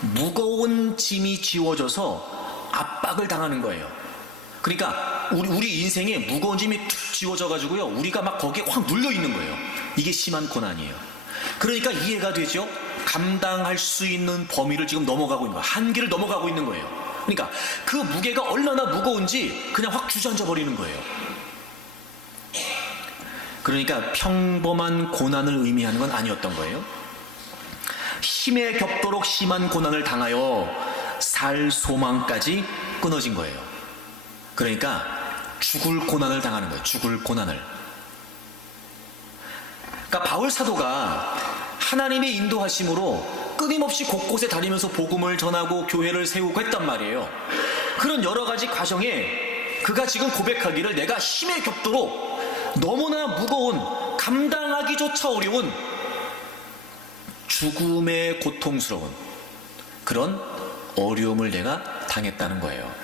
무거운 짐이 지워져서 압박을 당하는 거예요. 그러니까 우리 인생에 무거운 짐이 툭 지워져 가지고요, 우리가 막 거기에 확 눌려 있는 거예요. 이게 심한 고난이에요. 그러니까 이해가 되죠? 감당할 수 있는 범위를 지금 넘어가고 있는 거예요. 한계를 넘어가고 있는 거예요. 그러니까 그 무게가 얼마나 무거운지 그냥 확 주저앉아 버리는 거예요. 그러니까 평범한 고난을 의미하는 건 아니었던 거예요. 힘에 겹도록 심한 고난을 당하여 살 소망까지 끊어진 거예요. 그러니까 죽을 고난을 당하는 거예요. 죽을 고난을. 그러니까 바울 사도가 하나님의 인도하심으로 끊임없이 곳곳에 다니면서 복음을 전하고 교회를 세우고 했단 말이에요. 그런 여러 가지 과정에 그가 지금 고백하기를 내가 힘에 겹도록 너무나 무거운, 감당하기조차 어려운 죽음의 고통스러운 그런 어려움을 내가 당했다는 거예요.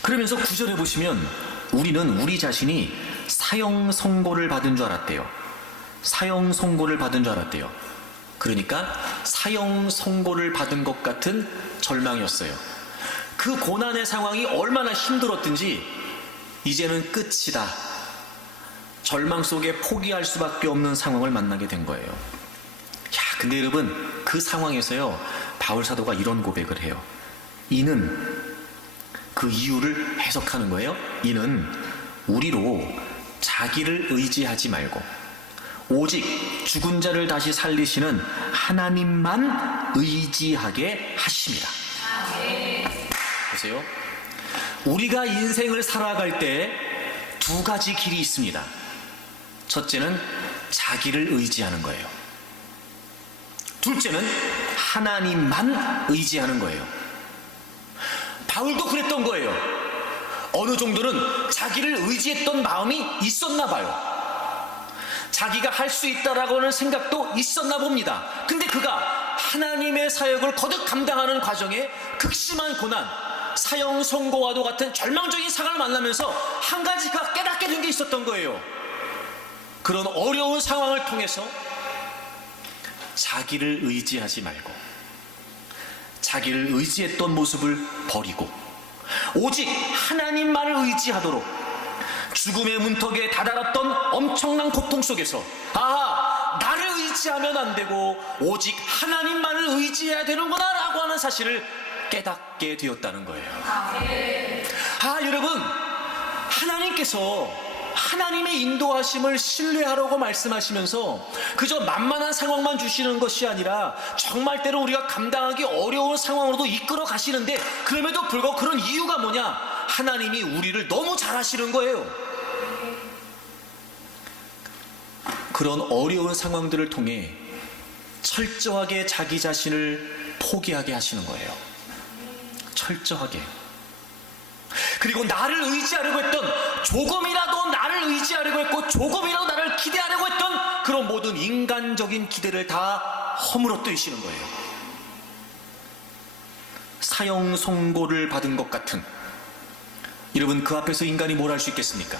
그러면서 9절에 보시면 우리는 우리 자신이 사형 선고를 받은 줄 알았대요. 사형 선고를 받은 줄 알았대요. 그러니까 사형 선고를 받은 것 같은 절망이었어요. 그 고난의 상황이 얼마나 힘들었든지 이제는 끝이다, 절망 속에 포기할 수밖에 없는 상황을 만나게 된 거예요. 근데 여러분 그 상황에서요, 바울 사도가 이런 고백을 해요. 이는, 그 이유를 해석하는 거예요. 이는 우리로 자기를 의지하지 말고 오직 죽은 자를 다시 살리시는 하나님만 의지하게 하십니다. 보세요. 우리가 인생을 살아갈 때 두 가지 길이 있습니다. 첫째는 자기를 의지하는 거예요. 둘째는 하나님만 의지하는 거예요. 바울도 그랬던 거예요. 어느 정도는 자기를 의지했던 마음이 있었나 봐요. 자기가 할 수 있다라고 하는 생각도 있었나 봅니다. 근데 그가 하나님의 사역을 거듭 감당하는 과정에 극심한 고난, 사형 선고와도 같은 절망적인 상황을 만나면서 한 가지가 깨닫게 된 게 있었던 거예요. 그런 어려운 상황을 통해서 자기를 의지하지 말고 자기를 의지했던 모습을 버리고 오직 하나님만을 의지하도록 죽음의 문턱에 다다랐던 엄청난 고통 속에서 나를 의지하면 안 되고 오직 하나님만을 의지해야 되는구나 라고 하는 사실을 깨닫게 되었다는 거예요. 여러분, 하나님께서 하나님의 인도하심을 신뢰하라고 말씀하시면서 그저 만만한 상황만 주시는 것이 아니라 정말 때로 우리가 감당하기 어려운 상황으로도 이끌어 가시는데, 그럼에도 불구하고 그런 이유가 뭐냐? 하나님이 우리를 너무 잘 아시는 거예요. 그런 어려운 상황들을 통해 철저하게 자기 자신을 포기하게 하시는 거예요. 철저하게. 그리고 나를 의지하려고 했던, 조금이라도 나를 의지하려고 했고 조금이라도 나를 기대하려고 했던 그런 모든 인간적인 기대를 다 허물어뜨리시는 거예요. 사형 선고를 받은 것 같은, 여러분, 그 앞에서 인간이 뭘 할 수 있겠습니까?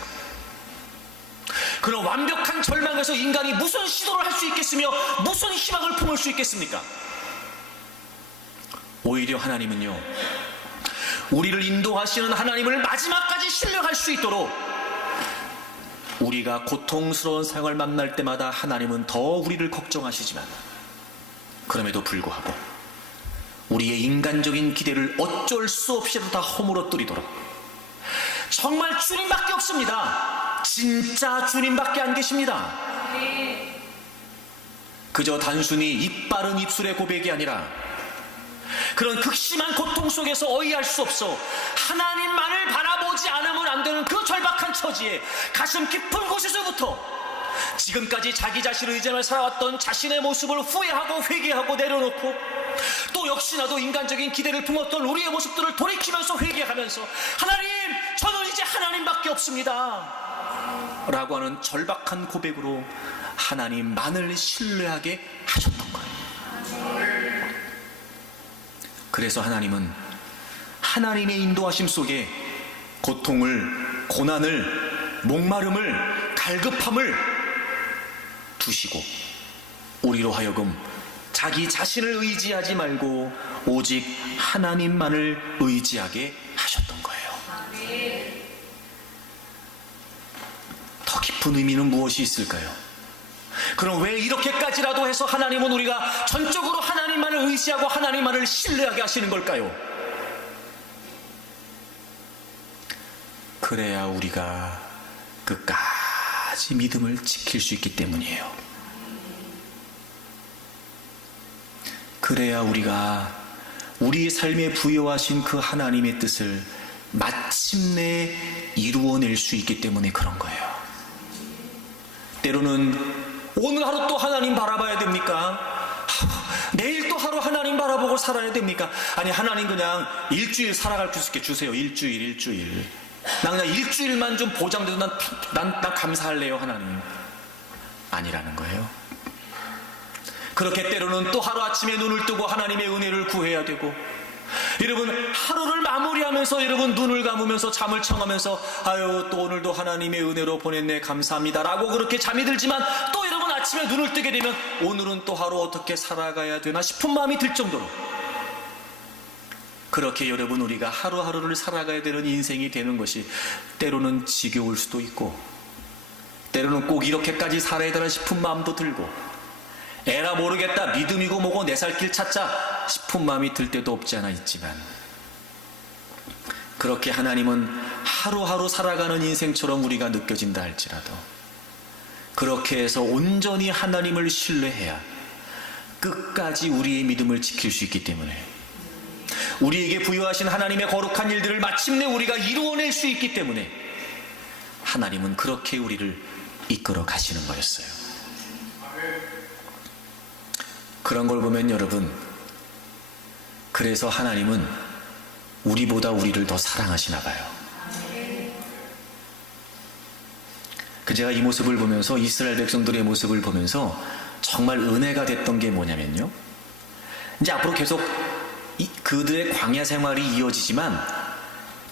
그런 완벽한 절망에서 인간이 무슨 시도를 할 수 있겠으며 무슨 희망을 품을 수 있겠습니까? 오히려 하나님은요, 우리를 인도하시는 하나님을 마지막까지 신뢰할 수 있도록 우리가 고통스러운 상황을 만날 때마다 하나님은 더 우리를 걱정하시지만, 그럼에도 불구하고 우리의 인간적인 기대를 어쩔 수 없이도 다 허물어뜨리도록, 정말 주님밖에 없습니다. 진짜 주님밖에 안 계십니다. 그저 단순히 입 바른 입술의 고백이 아니라 그런 극심한 고통 속에서 어이할 수 없어 하나님만을 바라보지 않으면 안 되는 그 절박한 처지에 가슴 깊은 곳에서부터 지금까지 자기 자신을 의지하며 살아왔던 자신의 모습을 후회하고 회개하고 내려놓고, 또 역시나도 인간적인 기대를 품었던 우리의 모습들을 돌이키면서 회개하면서 하나님, 저는 이제 하나님밖에 없습니다 라고 하는 절박한 고백으로 하나님만을 신뢰하게 하셨던 거예요. 그래서 하나님은 하나님의 인도하심 속에 고통을, 고난을, 목마름을, 갈급함을 두시고 우리로 하여금 자기 자신을 의지하지 말고 오직 하나님만을 의지하게 하셨던 거예요. 더 깊은 의미는 무엇이 있을까요? 그럼 왜 이렇게까지라도 해서 하나님은 우리가 전적으로 하나님만을 의지하고 하나님만을 신뢰하게 하시는 걸까요? 그래야 우리가 끝까지 믿음을 지킬 수 있기 때문이에요. 그래야 우리가 우리 삶에 부여하신 그 하나님의 뜻을 마침내 이루어낼 수 있기 때문에 그런 거예요. 때로는 오늘 하루 또 하나님 바라봐야 됩니까? 내일 또 하루 하나님 바라보고 살아야 됩니까? 아니, 하나님 그냥 일주일 살아갈 수 있게 주세요. 일주일. 나 그냥 일주일만 좀 보장돼도 난 감사할래요, 하나님. 아니라는 거예요. 그렇게 때로는 또 하루아침에 눈을 뜨고 하나님의 은혜를 구해야 되고, 여러분, 하루를 마무리하면서 여러분 눈을 감으면서 잠을 청하면서 또 오늘도 하나님의 은혜로 보냈네, 감사합니다 라고 그렇게 잠이 들지만, 또 여러분 아침에 눈을 뜨게 되면 오늘은 또 하루 어떻게 살아가야 되나 싶은 마음이 들 정도로, 그렇게 여러분 우리가 하루하루를 살아가야 되는 인생이 되는 것이 때로는 지겨울 수도 있고, 때로는 꼭 이렇게까지 살아야 되나 싶은 마음도 들고, 에라 모르겠다, 믿음이고 뭐고 내 살 길 찾자 싶은 마음이 들 때도 없지 않아 있지만, 그렇게 하나님은 하루하루 살아가는 인생처럼 우리가 느껴진다 할지라도 그렇게 해서 온전히 하나님을 신뢰해야 끝까지 우리의 믿음을 지킬 수 있기 때문에, 우리에게 부여하신 하나님의 거룩한 일들을 마침내 우리가 이루어낼 수 있기 때문에 하나님은 그렇게 우리를 이끌어 가시는 거였어요. 그런 걸 보면 여러분, 그래서 하나님은 우리보다 우리를 더 사랑하시나 봐요. 제가 이 모습을 보면서, 이스라엘 백성들의 모습을 보면서 정말 은혜가 됐던 게 뭐냐면요, 이제 앞으로 계속 그들의 광야 생활이 이어지지만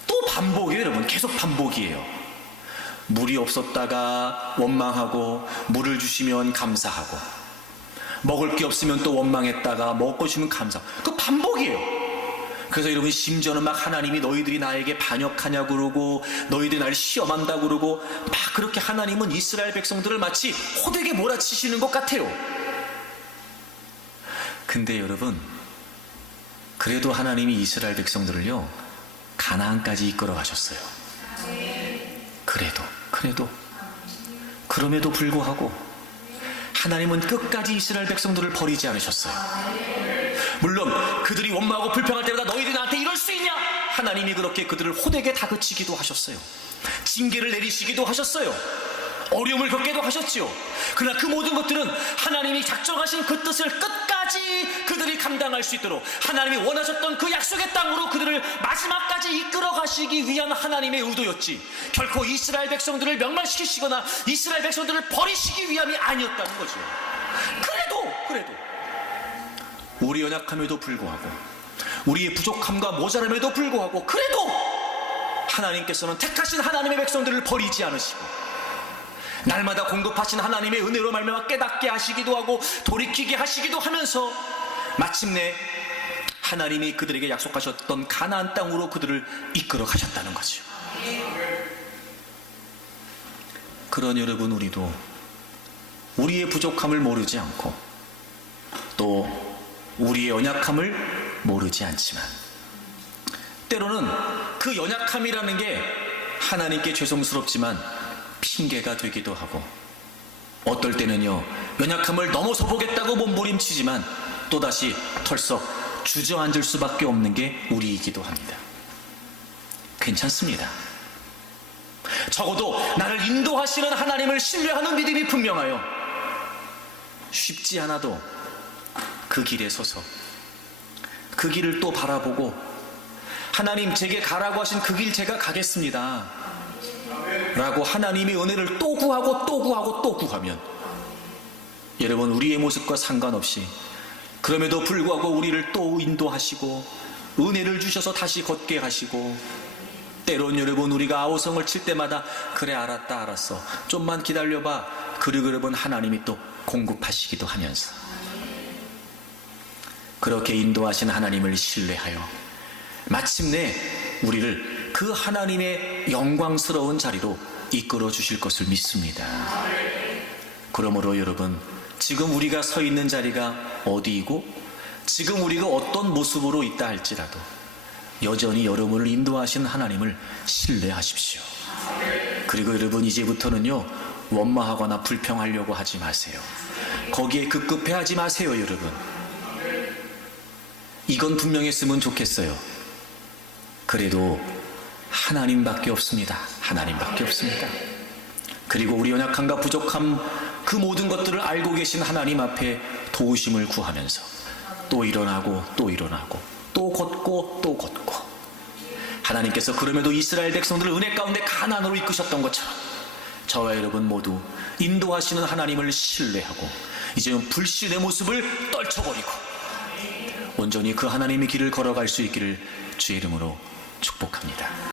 또 반복이에요, 여러분. 계속 반복이에요. 물이 없었다가 원망하고, 물을 주시면 감사하고, 먹을 게 없으면 또 원망했다가 먹고 주면 감사하고, 그 반복이에요. 그래서 여러분, 심지어는 막 하나님이 너희들이 나에게 반역하냐고 그러고, 너희들이 나를 시험한다고 그러고, 막 그렇게 하나님은 이스라엘 백성들을 마치 호되게 몰아치시는 것 같아요. 근데 여러분, 그래도 하나님이 이스라엘 백성들을요, 가나안까지 이끌어 가셨어요. 그럼에도 불구하고 하나님은 끝까지 이스라엘 백성들을 버리지 않으셨어요. 물론 그들이 원망하고 불평할 때마다 너희들이 나한테 이럴 수 있냐? 하나님이 그렇게 그들을 호되게 다그치기도 하셨어요. 징계를 내리시기도 하셨어요. 어려움을 겪게도 하셨지요. 그러나 그 모든 것들은 하나님이 작정하신 그 뜻을 끝까지 그들이 감당할 수 있도록, 하나님이 원하셨던 그 약속의 땅으로 그들을 마지막까지 이끌어 가시기 위한 하나님의 의도였지, 결코 이스라엘 백성들을 멸망시키시거나 이스라엘 백성들을 버리시기 위함이 아니었다는 거죠. 그래도 우리 연약함에도 불구하고, 우리의 부족함과 모자람에도 불구하고, 그래도 하나님께서는 택하신 하나님의 백성들을 버리지 않으시고, 날마다 공급하신 하나님의 은혜로 말미암아 깨닫게 하시기도 하고 돌이키게 하시기도 하면서 마침내 하나님이 그들에게 약속하셨던 가나안 땅으로 그들을 이끌어 가셨다는 거죠. 그런 여러분, 우리도 우리의 부족함을 모르지 않고 또 우리의 연약함을 모르지 않지만, 때로는 그 연약함이라는 게 하나님께 죄송스럽지만 핑계가 되기도 하고, 어떨 때는요, 연약함을 넘어서 보겠다고 몸부림치지만 또다시 털썩 주저앉을 수밖에 없는 게 우리이기도 합니다. 괜찮습니다. 적어도 나를 인도하시는 하나님을 신뢰하는 믿음이 분명하여 쉽지 않아도 그 길에 서서 그 길을 또 바라보고, 하나님 제게 가라고 하신 그 길 제가 가겠습니다 라고 하나님의 은혜를 또 구하면, 여러분, 우리의 모습과 상관없이 그럼에도 불구하고 우리를 또 인도하시고 은혜를 주셔서 다시 걷게 하시고, 때론 여러분, 우리가 아우성을 칠 때마다 그래 알았어 좀만 기다려봐, 그리고 여러분 하나님이 또 공급하시기도 하면서, 그렇게 인도하신 하나님을 신뢰하여 마침내 우리를 그 하나님의 영광스러운 자리로 이끌어 주실 것을 믿습니다. 그러므로 여러분, 지금 우리가 서 있는 자리가 어디이고 지금 우리가 어떤 모습으로 있다 할지라도 여전히 여러분을 인도하시는 하나님을 신뢰하십시오. 그리고 여러분, 이제부터는요, 원망하거나 불평하려고 하지 마세요. 거기에 급급해하지 마세요. 여러분, 이건 분명했으면 좋겠어요. 그래도 하나님밖에 없습니다. 그리고 우리 연약함과 부족함, 그 모든 것들을 알고 계신 하나님 앞에 도우심을 구하면서 또 일어나고 또 걷고, 하나님께서 그럼에도 이스라엘 백성들을 은혜 가운데 가나안으로 이끄셨던 것처럼 저와 여러분 모두 인도하시는 하나님을 신뢰하고 이제는 불신의 모습을 떨쳐버리고 온전히 그 하나님의 길을 걸어갈 수 있기를 주의 이름으로 축복합니다.